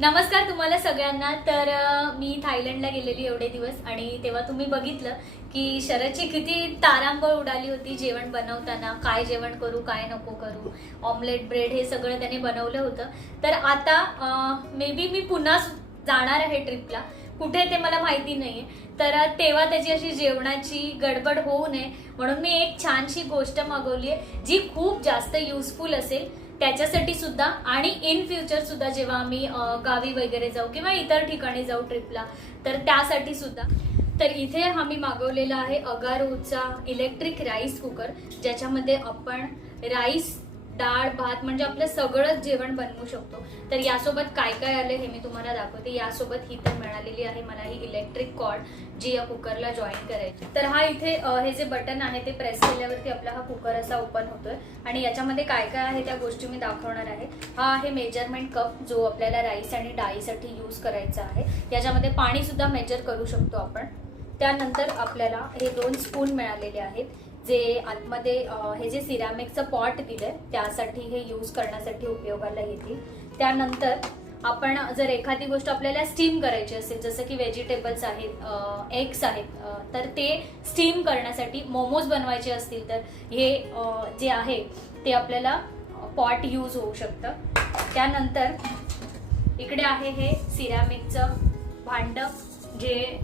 नमस्कार तुम्हाला सगळ्यांना. तर मी थायलंडला गेलेली एवढे दिवस आणि तेव्हा तुम्ही बघितलं की शरदची किती तारांबळ उडाली होती जेवण बनवताना. काय जेवण करू काय नको करू? ऑमलेट ब्रेड हे सगळं त्याने बनवलं होतं. तर आता मे बी मी पुन्हा जाणार आहे ट्रिपला कुठे ते मला माहिती नाहीये. तर तेव्हा त्याची अशी जेवणाची गडबड होऊ नये म्हणून मी एक छानशी गोष्ट मागवली आहे जी खूप जास्त युजफुल असेल. त्याच्यासाठी सुद्धा आणि इन फ्युचर सुद्धा जेव्हा आम्ही गावी वगैरे जाऊ किंवा इतर ठिकाणी जाऊ ट्रिपला तर त्यासाठी सुद्धा. तर इथे आम्ही मागवलेला आहे अगारोचा इलेक्ट्रिक राईस कुकर ज्याच्यामध्ये आपण राईस डाळ भात म्हणजे आपलं सगळंच जेवण बनवू शकतो. तर यासोबत काय काय आलं हे मी तुम्हाला दाखवते. यासोबत ही तर मिळालेली आहे मला ही इलेक्ट्रिक कॉर्ड जी या कुकरला जॉईन करायची. तर हा इथे हे जे बटन आहे ते प्रेस केल्यावरती आपला हा कुकर असा ओपन होतोय. आणि याच्यामध्ये काय काय आहे त्या गोष्टी मी दाखवणार आहे. हा आहे मेजरमेंट कप जो आपल्याला राईस आणि डाळीसाठी यूज करायचा आहे. याच्यामध्ये पाणी सुद्धा मेजर करू शकतो आपण. त्यानंतर आपल्याला हे दोन स्पून मिळालेले आहेत. जे आतमध्ये हे जे सिरामिकचं पॉट दिलंय त्यासाठी हे यूज करण्यासाठी उपयोगाला येतील. त्यानंतर आपण जर एखादी गोष्ट आपल्याला स्टीम करायची असेल जसं की व्हेजिटेबल्स आहेत एग्स आहेत तर ते स्टीम करण्यासाठी मोमोज बनवायचे असतील तर हे जे आहे ते आपल्याला पॉट यूज होऊ शकतं. त्यानंतर इकडे आहे हे सिरामिकचं भांडं जे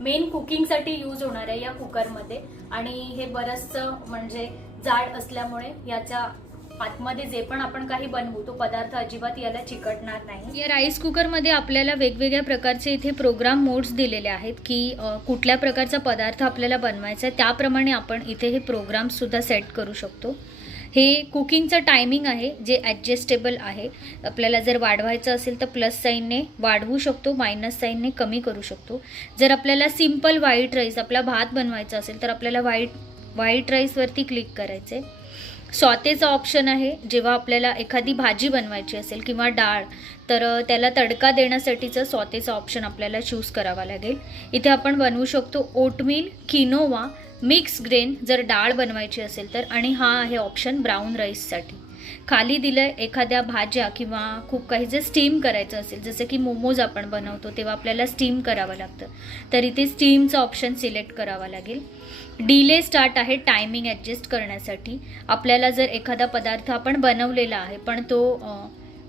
मेन कुकिंगसाठी यूज होणार आहे या कुकरमध्ये आणि हे बरंचसं म्हणजे जाड असल्यामुळे याच्या आतमध्ये जे पण आपण काही बनवू तो पदार्थ अजिबात याला चिकटणार नाही. या राईस कुकरमध्ये आपल्याला वेगवेगळ्या प्रकारचे इथे प्रोग्राम मोड्स दिलेले आहेत की कुठल्या प्रकारचा पदार्थ आपल्याला बनवायचा आहे त्याप्रमाणे आपण इथे हे प्रोग्राम सुद्धा सेट करू शकतो. हे कुकिंगचं टायमिंग आहे जे ॲडजस्टेबल आहे. आपल्याला जर वाढवायचं असेल तर प्लस साईनने वाढवू शकतो मायनस साईनने कमी करू शकतो. जर आपल्याला सिंपल व्हाईट राईस आपला भात बनवायचा असेल तर आपल्याला व्हाईट व्हाईट राईसवरती क्लिक करायचं आहे स्वतेचा ऑप्शन आहे. जेव्हा आपल्याला एखादी भाजी बनवायची असेल किंवा डाळ तर त्याला तडका देण्यासाठीचं स्वतेचा ऑप्शन आपल्याला चूज करावा लागेल. इथे आपण बनवू शकतो ओटमील किनोवा मिक्स ग्रेन जर डाळ बनवायची असेल तर आणि हा आहे ऑप्शन ब्राऊन राईससाठी खाली दिलं एखाद्या भाज्या किंवा खूप काही जर स्टीम करायचं असेल जसं की मोमोज आपण बनवतो तेव्हा आपल्याला स्टीम करावं लागतं. तर इथे स्टीमचं ऑप्शन सिलेक्ट करावा लागेल. डिले स्टार्ट आहे टायमिंग ॲडजस्ट करण्यासाठी. आपल्याला जर एखादा पदार्थ आपण बनवलेला आहे पण तो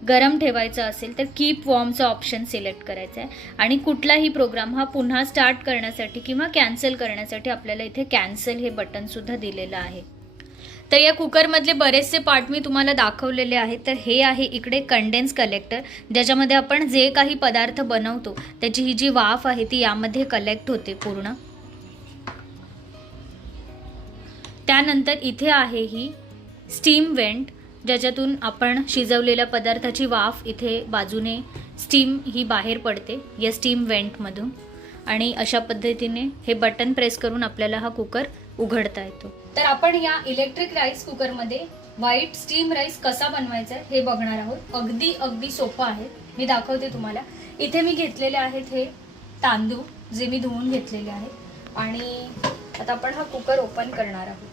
गरम ठेवायचं असेल तर कीप वॉर्मचा ऑप्शन सिलेक्ट करायचा आहे. आणि कुठलाही प्रोग्राम हा पुन्हा स्टार्ट करण्यासाठी किंवा कॅन्सल करण्यासाठी आपल्याला इथे कॅन्सल हे बटनसुद्धा दिलेलं आहे. तर या कुकरमधले बरेचसे पार्ट मी तुम्हाला दाखवलेले आहेत. तर हे आहे इकडे कंडेन्स कलेक्टर ज्याच्यामध्ये आपण जे काही पदार्थ बनवतो त्याची ही जी वाफ आहे ती यामध्ये कलेक्ट होते पूर्ण. त्यानंतर इथे आहे ही स्टीम वेंट ज्याच्यातून आपण शिजवलेल्या पदार्थाची वाफ इथे बाजूने स्टीम ही बाहेर पडते. या स्टीम वेंटमधून आणि अशा पद्धतीने हे बटन प्रेस करून आपल्याला हा कुकर उघडता येतो. तर आपण या इलेक्ट्रिक राईस कुकरमध्ये व्हाईट स्टीम राईस कसा बनवायचा आहे हे बघणार आहोत. अगदी अगदी सोपं आहे. मी दाखवते तुम्हाला. इथे मी घेतलेले आहेत हे तांदूळ जे मी धुवून घेतलेले आहेत आणि आता आपण हा कुकर ओपन करणार आहोत.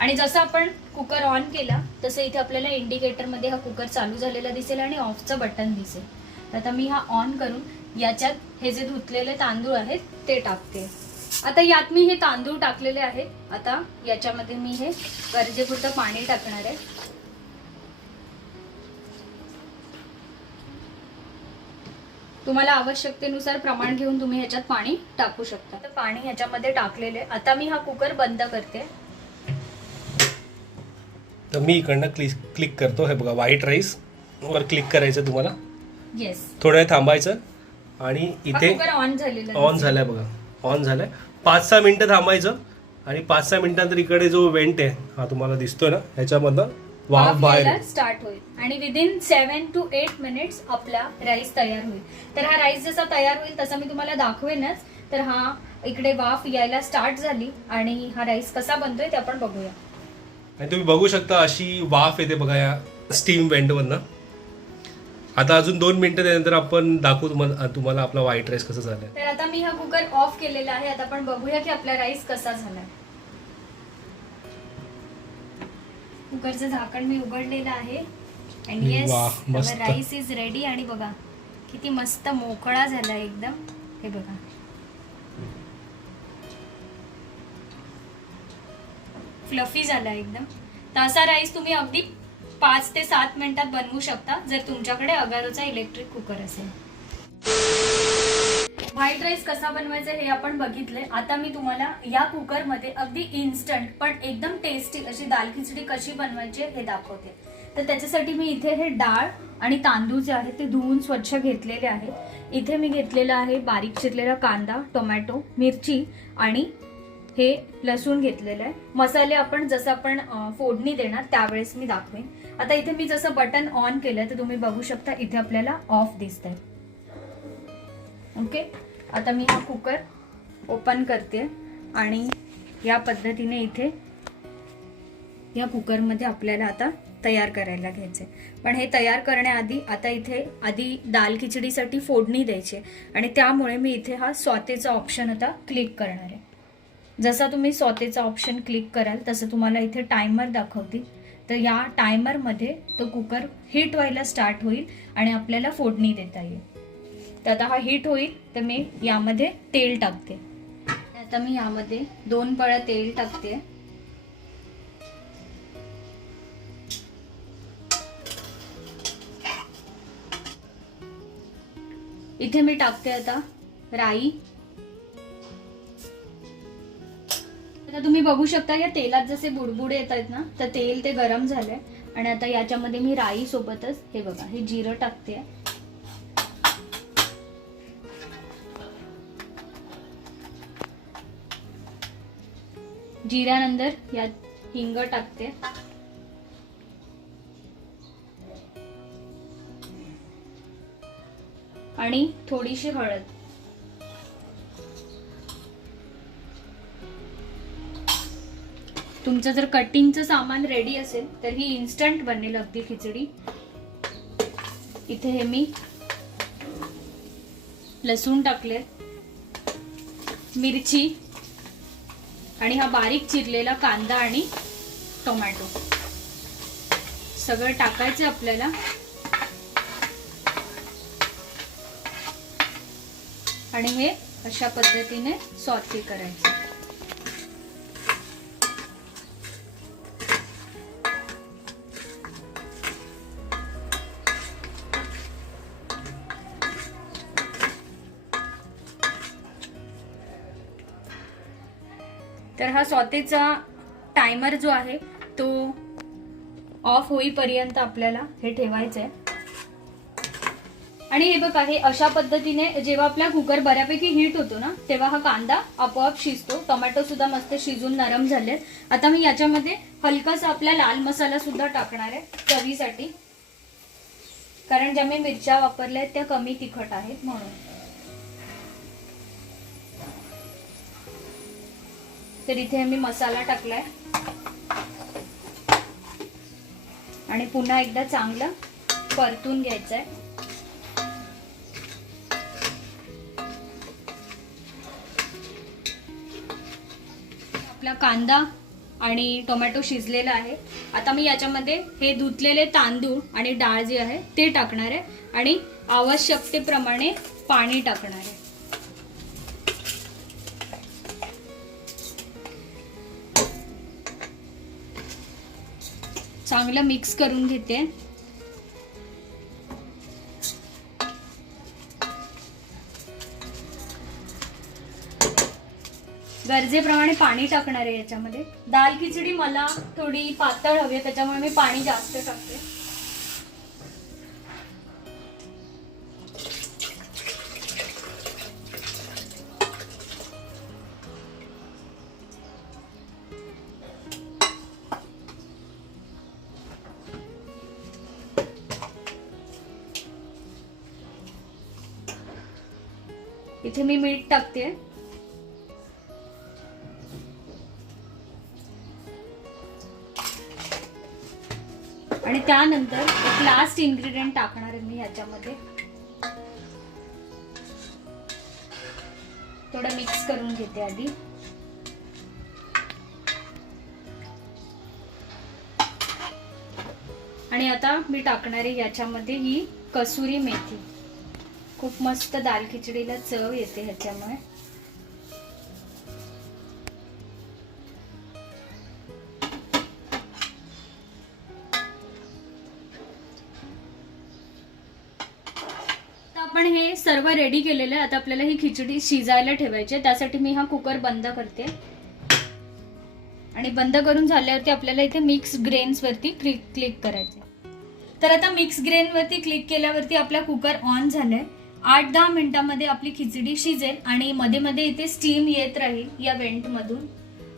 आणि जसं आपण कुकर ऑन केला तसं इथे आपल्याला इंडिकेटरमध्ये हा कुकर चालू झालेला दिसेल आणि ऑफचं बटन दिसेल. तर आता मी हा ऑन करून याच्यात हे जे धुतलेले तांदूळ आहेत ते टाकते. आता यात मी हे तांदूळ टाकलेले आहेत. आता याच्यामध्ये मी हे गरजेपुरतं पाणी टाकणार आहे. तुम्हाला आवश्यकतेनुसार प्रमाण घेऊन तुम्ही ह्याच्यात पाणी टाकू शकता. तर पाणी ह्याच्यामध्ये टाकलेले आता मी हा कुकर बंद करते. तर मी इकडनं क्लिक क्लिक करतो. हे बघा व्हाईट राईस वर क्लिक करायचं तुम्हाला. येस थोडं वेळ थांबायचं. आणि इथे ऑन झालेला ऑन. झालाय बघा. ऑन झालाय. पाच सहा मिनिटं थांबायचं. आणि पाच सहा मिनिटांनंतर इकडे जो वेंट आहे हा तुम्हाला दिसतोय ना ह्याच्यामधनं वाफ बाहेर येईल. स्टार्ट होईल. आणि within seven to eight minutes आपला राईस तयार होईल. तर हा राईस जसा तयार होईल तसा मी तुम्हाला दाखवेनच. तर हा इकडे वाफ यायला स्टार्ट झाली. आणि हा राईस कसा बनतोय ते आपण बघूया. आणि तुम्ही बघू शकता अशी वाफ येते बघा या स्टीम वेंटमधनं आता अजून दोन मिनिटं त्यानंतर आपण दाखवू तुम्हाला तुम्हाला आपला व्हाईट राईस कसं झालाय. तर आता मी हा कुकर ऑफ केलेला आहे. आता आपण बघूया की आपला राईस कसा झालाय. कुकरचं झाकण मी उघडलेलं आहे. आणि येस. राईस इज रेडी आणि बघा किती मस्त मोकळा झाला एकदम. हे बघा. फ्लफी झाला एकदम. तर असा राईस तुम्ही अगदी पाच ते सात मिनिटात बनवू शकता जर तुमच्याकडे अगारोचा इलेक्ट्रिक कुकर असेल. व्हाईट राईस कसा बनवायचा हे आपण बघितले आता मी तुम्हाला या कुकरमध्ये अगदी इन्स्टंट पण एकदम टेस्टी अशी दाल खिचडी कशी बनवायची हे दाखवते. तर त्याच्यासाठी मी इथे हे डाळ आणि तांदूळ जे आहे ते धुवून स्वच्छ घेतलेले आहे इथे मी घेतलेला आहे बारीक चिरलेला कांदा टोमॅटो मिरची आणि हे लसूण घेतलेलं आहे. मसाले आपण जसं आपण फोडणी देणार त्यावेळेस मी दाखवेन. आता इथे मी जसं बटन ऑन केलं तर तुम्ही बघू शकता इथे आपल्याला ऑफ दिसत आहे ओके? आता मी हा कुकर ओपन करते आणि या पद्धतीने इथे या कुकरमध्ये आपल्याला आता तयार करायला घ्यायचे पण हे तयार करण्याआधी आता इथे आधी दाल खिचडीसाठी फोडणी द्यायची आहे. आणि त्यामुळे मी इथे हा स्वातेचा ऑप्शन आता क्लिक करणार आहे. जसा तुम्ही स्वतेचा ऑप्शन क्लिक कराल तसं तुम्हाला इथे टायमर दाखवतील तर या टायमरमध्ये तो कुकर हीट व्हायला स्टार्ट होईल आणि आपल्याला फोडणी देता येईल. तर आता हा हिट होईल तर मी यामध्ये तेल टाकते. आता मी यामध्ये दोन पळ्या तेल टाकते. इथे मी टाकते आता राई. आता तुम्ही बघू शकता या तेलात जसे बुडबुडे येत आहेत ना तर तेल ते गरम झालंय. आणि आता याच्यामध्ये मी राई सोबतच हे बघा हे जिरं टाकते. जिऱ्यानंतर यात हिंग टाकते. आणि थोडीशी हळद. तुमचं जर कटिंगचं सामान रेडी असेल तर ही इन्स्टंट बनेल अगदी खिचडी. इथे हे मी लसूण टाकले मिरची आणि हा बारीक चिरलेला कांदा आणि टोमॅटो. सगळं टाकायचं आपल्याला. आणि हे अशा पद्धतीने सॉते करायचे. हा स्वतेचा टायमर जो आहे तो ऑफ होईपर्यंत आपल्याला हे ठेवायचं आहे आणि हे बघा हे अशा पद्धतीने जेव्हा आपला कुकर बऱ्यापैकी हीट होतो ना तेव्हा हा कांदा आपोआप शिजतो. टोमॅटो सुद्धा मस्त शिजून नरम झालेत. आता मी याच्यामध्ये हलकासा आपला लाल मसाला सुद्धा टाकणार आहे चवीसाठी. कारण ज्या मी मिरच्या वापरल्या आहेत त्या कमी तिखट आहेत म्हणून. तर इथे मी मसाला टाकलाय. आणि पुन्हा एकदा चांगलं परतून घ्यायचं आहे आपला कांदा आणि टोमॅटो शिजलेला आहे. आता मी याच्यामध्ये हे धुतलेले तांदूळ आणि डाळ जी आहे ते टाकणार आहे. आणि आवश्यकतेप्रमाणे पाणी टाकणार आहे. चांगलं मिक्स करून घेते. गरजेप्रमाणे पाणी टाकणार आहे याच्यामध्ये. दाल खिचडी मला थोडी पातळ हवी आहे त्याच्यामुळे मी पाणी जास्त टाकते. इथे मी मीठ टाकते. आणि त्यानंतर एक लास्ट इन्ग्रेडियंट टाकणार आहे मी ह्याच्यामध्ये. थोडं मिक्स करून घेते आधी. आणि आता मी टाकणार आहे याच्यामध्ये ही कसुरी मेथी. खूप मस्त दाल खिचडीला चव येते ह्याच्यामुळे. आपण हे सर्व रेडी केलेलं आहे. आता आपल्याला ही खिचडी शिजायला ठेवायची आहे. त्यासाठी मी हा कुकर बंद करते. आणि बंद करून झाल्यावरती आपल्याला इथे मिक्स ग्रेन्सवरती क्लिक क्लिक करायचे तर आता मिक्स ग्रेनवरती क्लिक केल्यावरती आपला कुकर ऑन झालाय. आठ दहा मिनिटांमध्ये आपली खिचडी शिजेल आणि मध्ये मध्ये इथे स्टीम येत राहील या वेंटमधून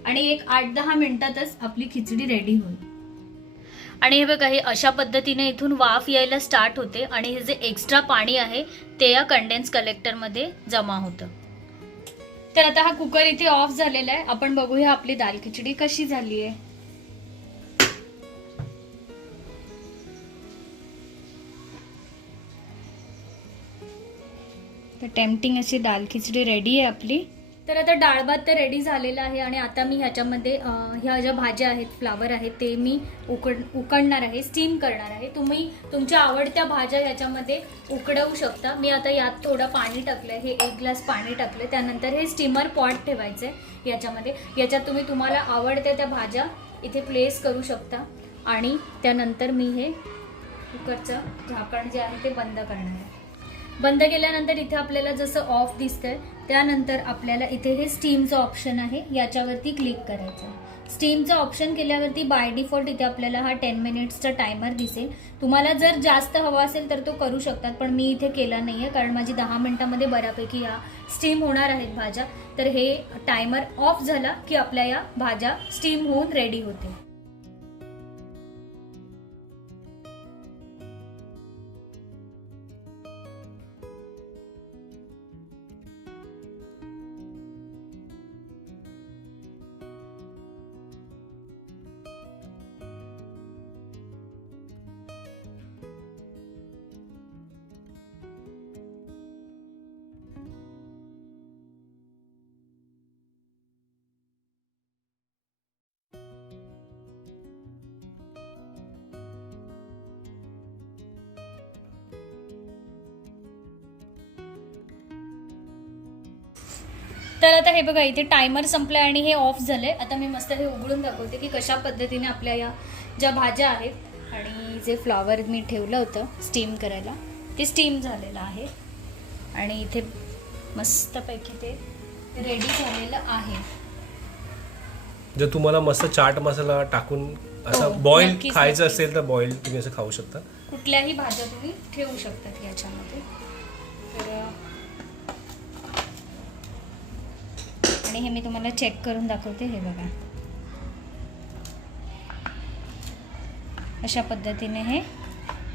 आणि एक आठ दहा मिनिटातच आपली खिचडी रेडी होईल. आणि हे बघा हे अशा पद्धतीने इथून वाफ यायला स्टार्ट होते आणि हे जे एक्स्ट्रा पाणी आहे ते या कंडेन्स कलेक्टरमध्ये जमा होतं. तर आता हा कुकर इथे ऑफ झालेला आहे. आपण बघूया आपली दाल खिचडी कशी झाली आहे तर टेम्पटिंग अशी दाल खिचडी रेडी आहे आपली. तर आता डाळ भात तर रेडी झालेला आहे आणि आता मी ह्याच्यामध्ये ह्या ज्या भाज्या आहेत फ्लावर आहेत ते मी उकड उकडणार आहे स्टीम करणार आहे. तुम्ही तुमच्या आवडत्या भाज्या ह्याच्यामध्ये उकडवू शकता. मी आता यात थोडं पाणी टाकलं हे एक ग्लास पाणी टाकलं त्यानंतर हे स्टीमर पॉट ठेवायचं आहे याच्यामध्ये. याच्यात तुम्ही तुम्हाला आवडत्या त्या भाज्या इथे प्लेस करू शकता. आणि त्यानंतर मी हे कुकरचं झाकण जे आहे ते बंद करणार आहे. बंद केल्यानंतर इथे आपल्याला जसं ऑफ दिसतंय त्यानंतर आपल्याला इथे हे स्टीमचं ऑप्शन आहे याच्यावरती क्लिक करायचं. आहे स्टीमचं ऑप्शन केल्यावरती बाय डिफॉल्ट इथे आपल्याला हा टेन मिनिट्सचा टायमर दिसेल. तुम्हाला जर जास्त हवा असेल तर तो करू शकतात पण मी इथे केला नाही आहे कारण माझी दहा मिनिटामध्ये बऱ्यापैकी या स्टीम होणार आहेत भाज्या. तर हे टायमर ऑफ झाला की आपल्या या भाज्या स्टीम होऊन रेडी होतील. तर आता हे बघा इथे टायमर संपलाय आणि हे ऑफ झालंय. आता मी मस्त हे उघडून दाखवते की कशा पद्धतीने आपल्या या ज्या भाज्या आहेत आणि जे फ्लॉवर मी ठेवलं होतं स्टीम करायला ते स्टीम झालेलं आहे. आणि इथे मस्तपैकी ते रेडी झालेलं आहे. जर तुम्हाला मस्त चाट मसाला टाकून हो, असं बॉईल नक्कीच, खायचं नक्कीच. असेल तर बॉईल तुम्ही असं खाऊ शकता. कुठल्याही भाज्या तुम्ही ठेवू शकतात याच्यामध्ये. आणि हे मी तुम्हाला चेक करून दाखवते हे बघा. अशा पद्धतीने हे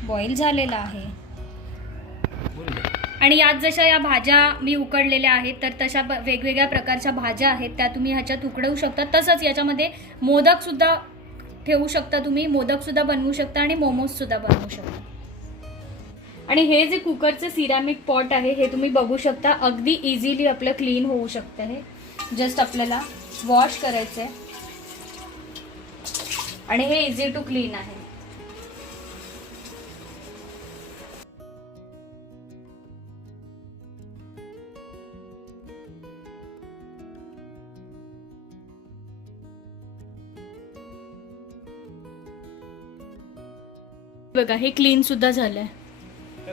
बॉईल झालेलं आहे. आणि यात जशा या भाज्या मी उकडलेल्या आहेत तर तशा वेगवेगळ्या प्रकारच्या भाज्या आहेत त्या तुम्ही ह्याच्यात उकडवू शकता. तसंच याच्यामध्ये मोदक सुद्धा ठेवू शकता तुम्ही. मोदक सुद्धा बनवू शकता आणि मोमोज सुद्धा बनवू शकता. आणि हे जे कुकरचं सिरामिक पॉट आहे हे तुम्ही बघू शकता. अगदी इझिली आपलं क्लीन होऊ शकतं हे. जस्ट आपल्याला वॉश करायचं आहे आणि हे इझी टू क्लीन आहे. बघा हे क्लीन सुद्धा झालंय.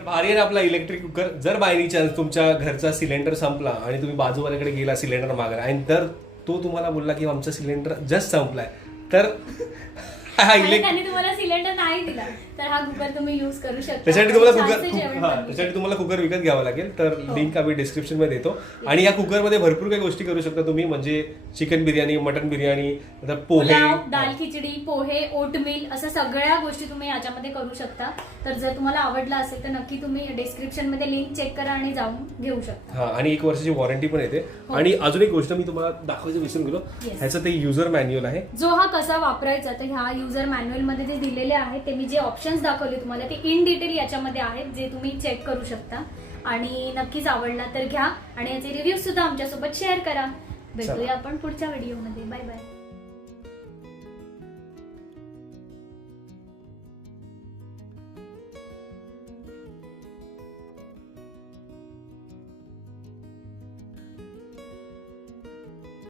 भारी आहे आपला इलेक्ट्रिक कुकर जर बाय चान्स तुमच्या घरचा सिलेंडर संपला आणि तुम्ही बाजूवाल्याकडे गेला सिलेंडर मागायला आणि तर तो तुम्हाला बोलला की आमचा सिलेंडर जस्ट संपलाय तर आणि इलेक्ट्रिक त्यांनी तुम्हाला सिलेंडर नाही दिला. तर हा कुकर तुम्ही युज करू शकता. त्यासाठी तुम्हाला कुकर हा तुम्हाला विकत घ्यावा लागेल. तर हो. लिंक आम्ही डिस्क्रिप्शनमध्ये देतो. आणि या कुकरमध्ये भरपूर काही गोष्टी करू शकता तुम्ही. म्हणजे चिकन बिर्याणी मटन बिर्याणी पोहे. पुलाव दाल खिचडी पोहे ओटमील असं सगळ्या गोष्टी तुम्ही याच्यामध्ये करू शकता. तर जर तुम्हाला आवडला असेल तर नक्की तुम्ही डिस्क्रिप्शनमध्ये लिंक चेक करा आणि जाऊन घेऊ शकता. हा आणि एक वर्षाची वॉरंटी पण येते. हो. आणि अजून एक गोष्ट मी तुम्हाला दाखवायचं विसरून गेलो. Yes. ह्याचं ते युजर मॅन्युअल आहे. जो हा कसा वापरायचा तर ह्या युजर मॅन्युअलमध्ये जे दिलेले आहेत ते मी जे ऑप्शन्स दाखवले तुम्हाला ते इन डिटेल याच्यामध्ये आहेत जे तुम्ही चेक करू शकता. आणि नक्कीच आवडला तर घ्या. आणि याचे रिव्ह्यू सुद्धा आमच्यासोबत शेअर करा. भेटूया आपण पुढच्या व्हिडिओमध्ये बाय बाय